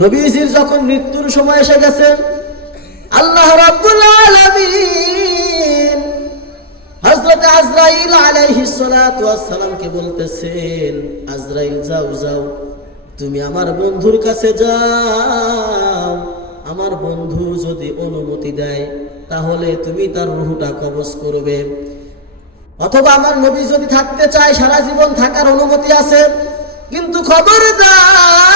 নবীজির যখন মৃত্যুর সময় এসে গেছে, আল্লাহ রাব্বুল আলামিন হযরত আজরাইল আলাইহিস সালাতু ওয়াস সালামকে বলতেছেন, আজরাইল যাও যাও, তুমি আমার বন্ধুর কাছে যাও। আমার বন্ধু যদি অনুমতি দেয় তাহলে তুমি তার রূহটা কবজ করবে, অথবা আমার নবী যদি থাকতে চায় সারা জীবন থাকার অনুমতি আছে, কিন্তু খবরদার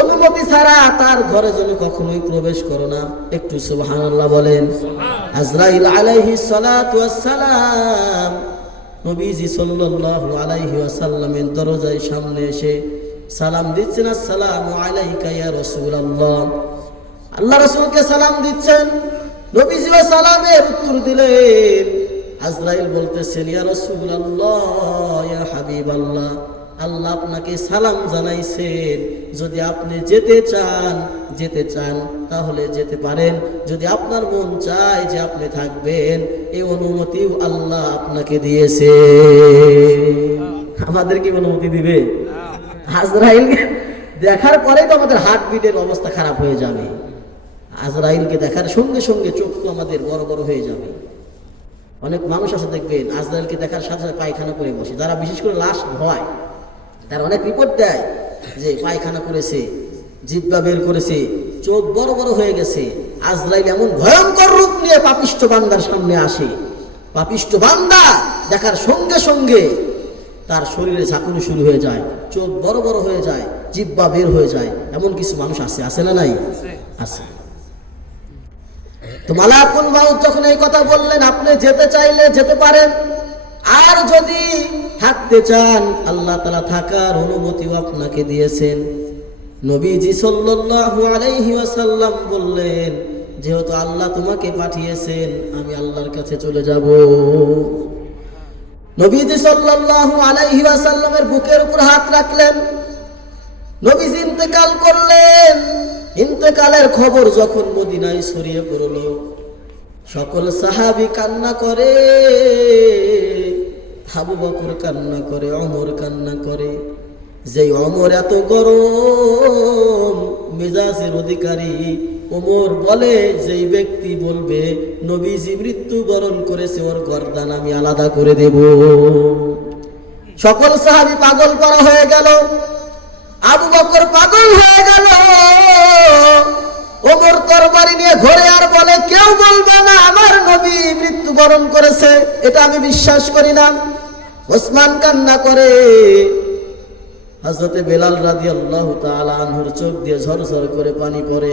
অনুমতি ছাড়া তার ঘরে যেন কখনোই প্রবেশ করো না। একটু সুবহানাল্লাহ বলেন। আজরাইল আলাইহিস সালাতু ওয়াস সালাম নবীজি সাল্লাল্লাহু আলাইহি ওয়াসাল্লামের দরজায় সামনে এসে সালাম দিচ্ছেন, আসসালামু আলাইকা ইয়া রাসূলুল্লাহ। আল্লাহ রাসূলকে সালাম দিচ্ছেন, নবীজি সালামের উত্তর দিলেন। আজরাইল বলতেছেন, ইয়া রাসূলুল্লাহ, ইয়া হাবিবাল্লাহ, আল্লাহ আপনাকে সালাম জানাইছেন, যদি আপনি যেতে চান তাহলে যেতে পারেন, যদি আপনার মন চায় যে আপনি থাকবেন, এই অনুমতিও আল্লাহ আপনাকে দিয়েছে। আমাদের কি অনুমতি দিবে? আজরাইলকে দেখার পরে তো আমাদের হার্টবিটের অবস্থা খারাপ হয়ে যাবে। আজরাইলকে দেখার সঙ্গে সঙ্গে চক্ষু আমাদের বড় বড় হয়ে যাবে। অনেক মানুষ আছে দেখবেন আজরাইলকে দেখার সাথে সাথে পায়খানা করে বসে, যারা বিশেষ করে লাশ ভয়, তারা অনেক রিপোর্ট দেয় যে পায়খানা করেছে, জিহ্বা বের করেছে, চোখ বড় বড় হয়ে গেছে। আজরাইল এমন ভয়ঙ্কর রূপ নিয়ে পাপিষ্ঠ বান্দার সামনে আসে, পাপিষ্ঠ বান্দা দেখার সঙ্গে সঙ্গে তার শরীরে ঝাঁকুনি শুরু হয়ে যায়, চোখ বড় বড় হয়ে যায়, জিহ্বা বের হয়ে যায়। এমন কিছু মানুষ আছে না নাই? আছে। তো মালাকুল মাউত যখন এই কথা বললেন, আপনি যেতে চাইলে যেতে পারেন, আর যদি থাকতে চান আল্লাহ তাআলা থাকার অনুমতিও আপনাকে দিয়েছেন। নবীজি সাল্লাল্লাহু আলাইহি ওয়াসাল্লাম বললেন, যেহেতু আল্লাহ তোমাকে পাঠিয়েছেন, আমি আল্লাহর কাছে চলে যাব। নবীজি সাল্লাল্লাহু আলাইহি ওয়াসাল্লামের বুকের উপর হাত রাখলেন। নবীজি ইন্তেকাল করলেন। ইন্তেকালের খবর যখন মদিনায় ছড়িয়ে পড়ল, সকল সাহাবী কান্না করে, আবু বকর কান্না করে, ওমর কান্না করে। যেই ওমর এত গরম মেজাজের অধিকারী, ওমর বলে, যেই ব্যক্তি বলবে নবীজি মৃত্যুবরণ করেছে, ওর গর্দান আমি আলাদা করে দেব। সকল সাহাবী পাগল করা হয়ে গেল। আবু বকর পাগল হয়ে গেল। ওমর তরবারি নিয়ে ঘোরে আর বলে, কেউ বলবে না আমার নবী মৃত্যুবরণ করেছে, এটা আমি বিশ্বাস করি না। ওসমান কান্না করে। হযরতে বেলাল রাদিয়াল্লাহু তাআলা আনহুর চোখ দিয়ে ঝরঝর করে পানি পড়ে।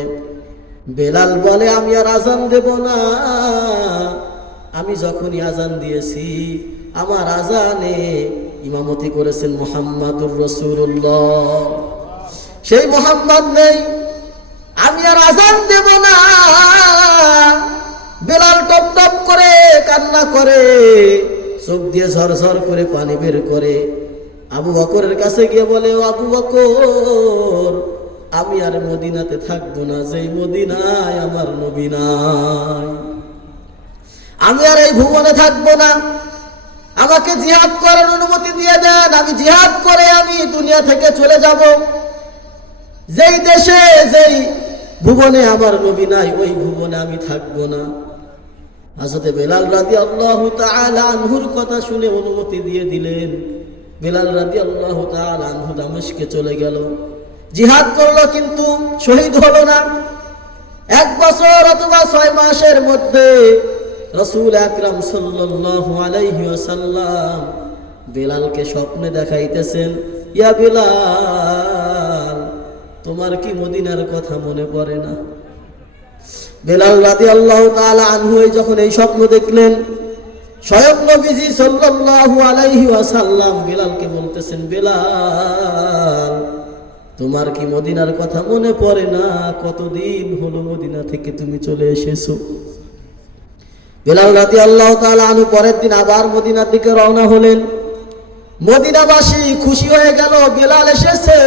বেলাল বলে, আমি আর আজান দেব না। আমি যখনই আজান দিয়েছি, আমার আজানে ইমামতি করেছেন মুহাম্মাদুর রাসূলুল্লাহ, সেই মুহাম্মদ নেই, আমি আর আজান দেব না। বেলাল টপ টপ করে কান্না করে, চোখ দিয়ে ঝরঝর করে পানি বের করে। আবু বকরের কাছে গিয়ে বলে, ও আবু বকর, আমি আর মদিনাতে থাকবো না, যেই মদিনায় আমার নবী নাই। আমি আর এই ভুবনে থাকবো না, আমাকে জিহাদ করার অনুমতি দিয়ে দেন। আমি জিহাদ করে আমি দুনিয়া থেকে চলে যাব। যেই দেশে যেই ভুবনে আমার নবী নাই, ওই ভুবনে আমি থাকবো না। হযরত বেলাল রাদিয়াল্লাহু তাআলা আনহুর কথা শুনে অনুমতি দিয়ে দিলেন। বেলাল রাদিয়াল্লাহু তাআলা আনহু দামেস্কে চলে গেল, জিহাদ করলো, কিন্তু শহীদ হলো না। 1 বছর অথবা 6 মাসের মধ্যে রাসূল আকরাম সাল্লাল্লাহু আলাইহি ওয়াসাল্লাম বেলালকে স্বপ্নে দেখাইতেছেন, ইয়া বেলাল, তোমার কি মদিনার কথা মনে পড়ে না? বেলাল রাদিয়াল্লাহু তাআলা আনহু যখন এই স্বপ্ন দেখলেন, স্বয়ং নবীজি সাল্লাল্লাহু আলাইহি ওয়াসাল্লাম বেলালকে বলতেছেন, বেলাল, তোমার কি মদিনার কথা মনে পড়ে না? কতদিন হলো মদিনা থেকে তুমি চলে এসেছো। বেলাল রাদিয়াল্লাহু তাআলা আনহু পরের দিন আবার মদিনার দিকে রওনা হলেন। মদিনাবাসী খুশি হয়ে গেল, বেলাল এসেছে,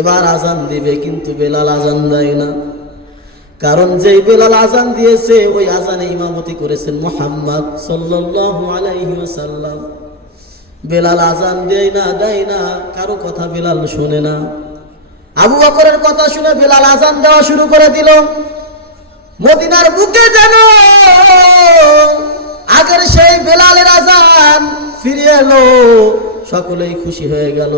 এবার আজান দিবে, কিন্তু বেলাল আজান দেয় না। কারণ যেই বেলাল আজান দিয়েছে, ওই আজানে ইমামতি করেছেন মুহাম্মদ সাল্লাল্লাহু আলাইহি ওয়াসাল্লাম। বেলাল আজান দেয় না, কারো কথা বেলাল শোনে না। আবু বকরের কথা শুনে বেলাল আজান দেওয়া শুরু করে দিল। মদিনার বুকে যেন আগের সেই বেলালের আজান ফিরে এলো, সকলেই খুশি হয়ে গেল।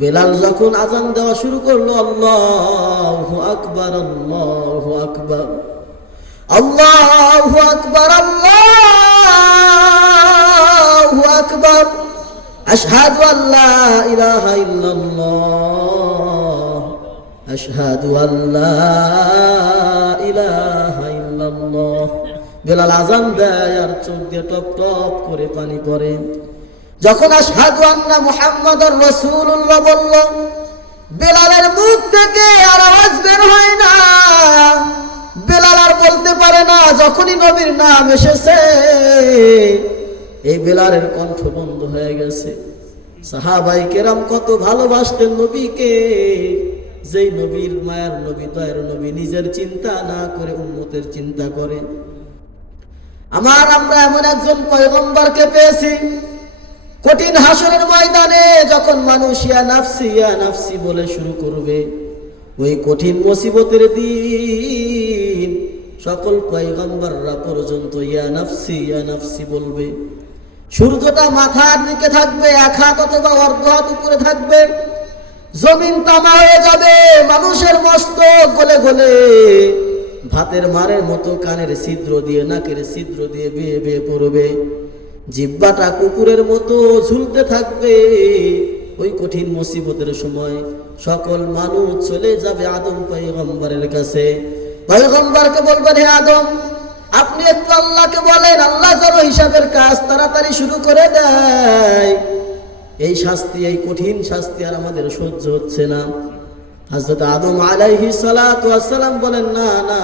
বেলাল যখন আজান দেওয়া শুরু করলো, আল্লাহু আকবার, আল্লাহু আকবার, আল্লাহু আকবার, আল্লাহু আকবার, আশহাদু আল্লা ইলাহা ইল্লাল্লাহ, আশহাদু আল্লা ইলাহা ইল্লাল্লাহ। বেলাল আজান দেয় আর চোখ দিয়ে টপ টপ করে পানি পড়ে। যখন আশহাদু আন্না মুহাম্মাদুর রাসূলুল্লাহ বলল, বেলালের মুখ থেকে আর আওয়াজ বের হয় না। বেলাল আর বলতে পারে না। যখনই নবীর নাম এসেছে, এই বেলালের কণ্ঠ বন্ধ হয়ে গেছে। সাহাবায়ে কেরাম কত ভালোবাসতেন নবীকে, যেই নবীর মায়ার নবী, দয়ার নবী নিজের চিন্তা না করে উম্মতের চিন্তা করে। আমরা এমন একজন পয়গম্বরকে পেয়েছি, কঠিন হাসরের ময়দানে যখন মানুষ ইয়া নাফসি বলে শুরু করবে, ওই কঠিন মুসিবতের দিন সকল পয়গম্বররা পর্যন্ত ইয়া নাফসি বলবে। সূর্যটা মাথার দিকে থাকবে, এক হাত অথবা অর্ধ হাত উপরে থাকবে, জমিন তামা হয়ে যাবে, মানুষের মস্তক গলে গলে ভাতের মারের মতো কানের ছিদ্র দিয়ে, নাকের ছিদ্র দিয়ে বেয়ে বেয়ে পড়বে, জিহ্বাটা কুকুরের মতো ঝুলতে থাকবে। ওই কঠিন মুসিবতের সময় সকল মানুষ চলে যাবে আদম পয়গম্বরের কাছে। পয়গম্বরকে বলবেন, হে আদম, আপনি একটু আল্লাহকে বলেন, আল্লাহ যেন হিসাবের কাজ তাড়াতাড়ি শুরু করে দেয়। এই শাস্তি, এই কঠিন শাস্তি আর আমাদের সহ্য হচ্ছে না। হযরত আদম আলাইহিস সালাতু ওয়াস সালাম বলেন, না না,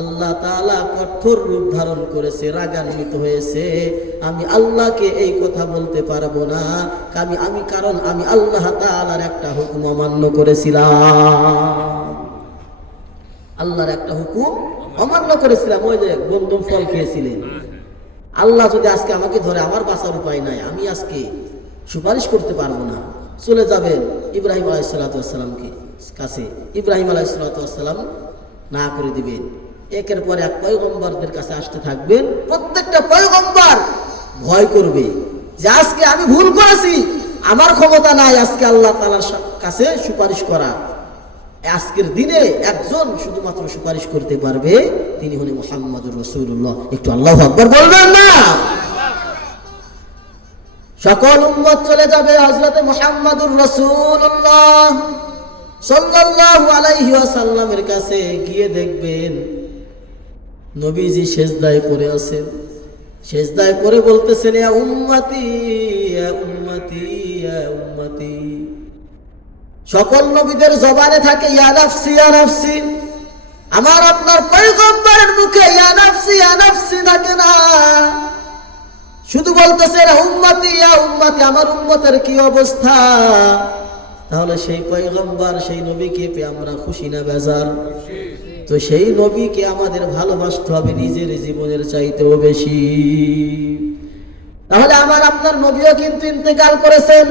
আল্লাহ তাআলা কঠোর রূপ ধারণ করেছে, রাগান্বিত হয়েছে, আমি আল্লাহকে এই কথা বলতে পারবো না। কারণ আমি আল্লাহ তাআলার একটা হুকুম অমান্য করেছিলাম। আল্লাহর একটা হুকুম অমান্য করেছিলাম। ওই যে গন্ধম ফল খেয়েছিলেন, আল্লাহ যদি আজকে আমাকে ধরে, আমার বাঁচার উপায় নাই, আমি আজকে সুপারিশ করতে পারবো না। চলে যাবেন ইব্রাহিম আলাইহিস সালাতু ওয়াস সালামকে কাছে। ইব্রাহিম আলাইহিস সালাতু ওয়াস সালাম না করে দিবেন। একের পর এক পয়গম্বরদের কাছে আসতে থাকবেন। প্রত্যেকটা পয়গম্বর ভয় করবে যে আজকে আমি ভুল করেছি, আমার ক্ষমতা নাই আজকে আল্লাহ তাআলার কাছে সুপারিশ করা। আজকের দিনে একজন শুধুমাত্র সুপারিশ করতে পারবে, তিনি হলেন মুহাম্মদুর রাসূলুল্লাহ। একটু আল্লাহু আকবার বলবেন না? সকল উম্মত চলে যাবে হযরত মুহাম্মদুর রাসূলুল্লাহ সাল্লাল্লাহু আলাইহি ওয়াসাল্লামের কাছে। গিয়ে দেখবেন নবীজি সেজদায় পড়ে আছেন। সেজদায় পড়ে বলতেছেন, ইয়া উম্মতি, ইয়া উম্মতি, ইয়া উম্মতি। সকল নবীদের জবানে থাকে ইয়া নাফসি, ইয়া নাফসি। আমার আপনার পয়গম্বরের মুখে ইয়া নাফসি থাকে না, শুধু বলতেছে ইয়া উম্মতি, ইয়া উম্মতি। আমার উম্মতের কি অবস্থা? তাহলে সেই পয়গম্বর, সেই নবীকে পেয়ে আমরা খুশি না বেজার? তো সেই নবীকে আমাদের ভালোবাসতে হবে নিজের জীবনের চাইতেও বেশি। তাহলে আমার আপনার নবীও কিন্তু ইন্তেকাল করেছেন।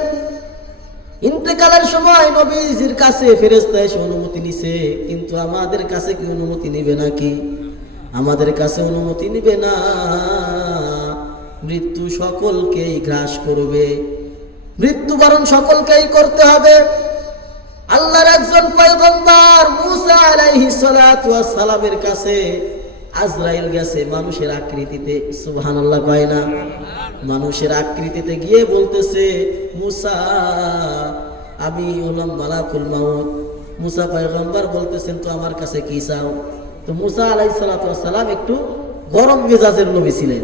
ইন্তেকালের সময় নবীজির কাছে ফেরেশতা এসে অনুমতি নিছে, কিন্তু আমাদের কাছে কি অনুমতি নিবে নাকি? আমাদের কাছে অনুমতি নিবে না। মৃত্যু সকলকেই গ্রাস করবে, মৃত্যুবরণ সকলকেই করতে হবে। আল্লাহর একজন পয়গম্বর মুসা আলাইহিস সালাতু ওয়াস সালামের কাছে আজরাইল গেছে মানুষের আকৃতিতে। সুবহানাল্লাহ কয় না? মানুষের আকৃতিতে গিয়ে বলতেছে, মুসা, আমি হলাম মালাকুল মাউত। মুসা পয়গম্বর বলতেছেন, তো আমার কাছে কি চাও? তো মুসা আলাইহিস সালাতু ওয়াস সালাম একটু গরম মেজাজের নবী ছিলেন,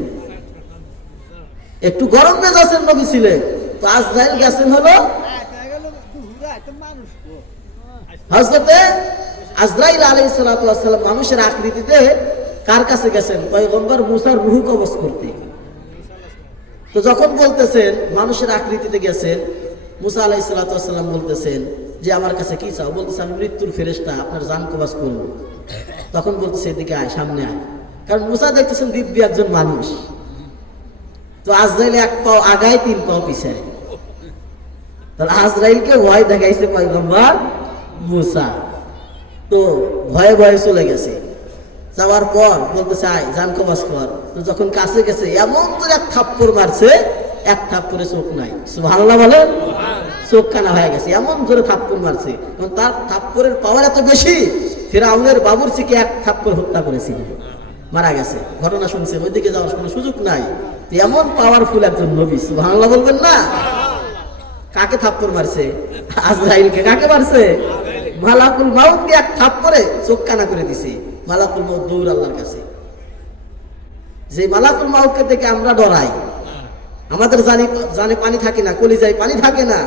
একটু গরম মেজাজের নবী ছিলেন। তো আজরাইল গেছেন হলো হযরতে আজরাইল আলাইহিস সালাতু ওয়াস সালাম মানুষের আকৃতিতে কার কাছে গেছেন? পয়গম্বর মুসার রূহ কবজ করতে। তো যখন বলতেছেন মানুষের আকৃতিতে গেছেন, মুসা আলাইহিস সালাতু ওয়াস সালাম বলতেছেন যে আমার কাছে কি চাও? বলতেছে, আমি মৃত্যুর ফেরেশতা, আপনার জান কবজ করব। তখন বলতেছে, এদিকে আয়, সামনে আয়। কারণ মুসা দেখতেছেন দিব্যি একজন মানুষ। তো আজরাইল এক পাও আগায়, তিন পাও পিছায়। তাহলে আজরাইলকে ভয় দেখাইছে পয়গম্বর মুসা। তো ভয়ে ভয়ে চলে গেছে। যাওয়ার পর বলতেছে আয় জান কবাস কর। তো যখন কাছে গেছে এমন তো এক থাপ্পড় মারছে, এক থাপ্পড়ে চোখ নাই। সুবহানাল্লাহ বলেন, চোখ কানা হয়ে গেছে, এমন জোরে থাপ্পড় মারছে। কারণ তার থাপ্পড়ের পাওয়ার এত বেশি, ফিরআউনের বাবুর্চিকে এক থাপ্পড় হত্যা করেছিল, মারা গেছে। ঘটনা শুনছে, ওইদিকে যাওয়ার কোনো সুযোগ নাই। এমন পাওয়ারফুল একজন নবী, সুবহানাল্লাহ বলবেন না? কাকে থাপ্পড় মারছে? আজরাইলকে। কাকে মারছে? মালাকুল মাউতকে এক থাপ্পড়ে চোখ কানা করে দিছে। মালাকুল মাউত দৌড় আল্লাহর কাছে। যে মালাকুল মাউতকে দেখে আমরা ডরাই, আমাদের জানে পানি থাকে না, কলিজায় পানি থাকে না,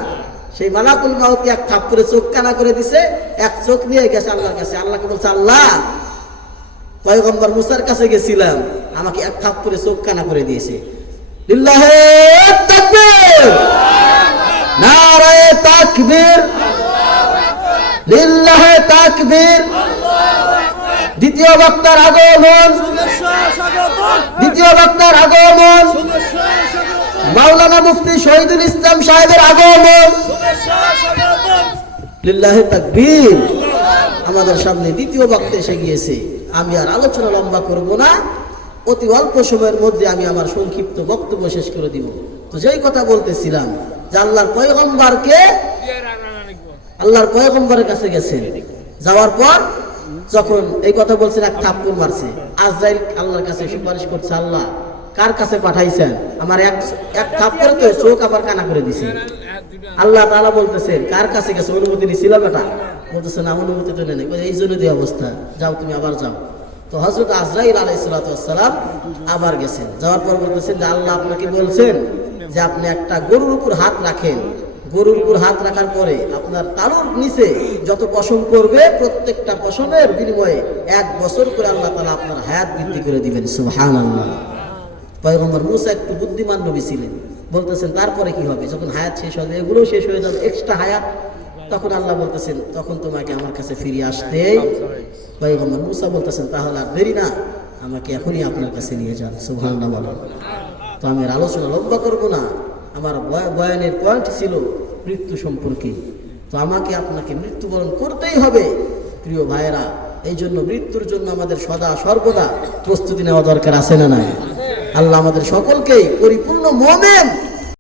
সেই মালাকুল মাউতকে এক থাপ্পড়ে চোখ কানা করে দিছে। এক চোখ নিয়ে গেছে আল্লাহর কাছে। আল্লাহকে বলছে, আল্লাহ পয়গম্বর মুসার কাছে গেছিলাম, আমাকে এক থাপ্পড়ে চোখ কানা করে দিয়েছে। লিল্লাহে তাকবীর, নারায়ে তাকবীর, লিল্লাহে তাকবীর। দ্বিতীয় বক্তার আগমন, দ্বিতীয় বক্তার আগমন, মাওলানা মুফতি শহীদুল ইসলাম সাহেবের আগমন। লিল্লাহে তাকবীর। আমাদের সামনে দ্বিতীয় বক্তা এসে গিয়েছে। আমি আর আলোচনা লম্বা করব না, অতি অল্প সময়ের মধ্যে আমি আমার সংক্ষিপ্ত বক্তব্য শেষ করে দিব। তো যেই কথা বলতেছিলাম যে আল্লাহর পয়গম্বরকে, আল্লাহর পয়গম্বরের কাছে গেছেন, যাওয়ার পর যখন এই কথা বলছেন এক থাপ্পড় মারছে। আজরাইল আল্লাহর কাছে সুপারিশ করছে, আল্লাহ কার কাছে পাঠাইছেন? আমার এক থাপ্পড়ে তো চোখ আবার কানা করে দিছে। আল্লাহ তাআলা বলতেছেন, কার কাছে গেছে? অনুমতি নিছিল বেটা? বলতেছে না, অনুমতি তো নেই। এই জন্য দিয়ে অবস্থা, যাও তুমি আবার যাও। তো হযরত আজরাইল আলাইহিস সালাম আবার গেছেন। যাওয়ার পর বলতেছেন যে আল্লাহ আপনাকে বলছেন যে আপনি একটা গরুর উপর হাত রাখেন, গরুর উপর হাত রাখার পরে আপনার তালুর নিচে যত পশম পড়বে, প্রত্যেকটা পশমের বিনিময়ে 1 বছর করে আল্লাহ তাআলা আপনার হায়াত বৃদ্ধি করে দিবেন। সুবহানাল্লাহ। পয়গম্বর মুসা একটু বুদ্ধিমান নবী ছিলেন। বলতেছেন তারপরে কি হবে? যখন হায়াত শেষ হবে, এগুলোও শেষ হয়ে যাবে, এক্সট্রা হায়াত, তখন আল্লাহ বলতেছেন তখন তোমাকে আমার কাছে ফিরে আসতে। পয়গম্বর মুসা বলতেছেন তাহলে আর দেরি না, আমাকে এখনই আপনার কাছে নিয়ে যান। সুবহানাল্লাহ বলেন। তো আমি আর আলোচনা লম্বা করব না, আমার বয়ানের পয়েন্ট ছিল মৃত্যু সম্পর্কে। তো আমাকে আপনাকে মৃত্যুবরণ করতেই হবে প্রিয় ভাইয়েরা। এই জন্য মৃত্যুর জন্য আমাদের সদা সর্বদা প্রস্তুতি নেওয়া দরকার, আছে না নাই? আল্লাহ আমাদের সকলকেই পরিপূর্ণ মুমিন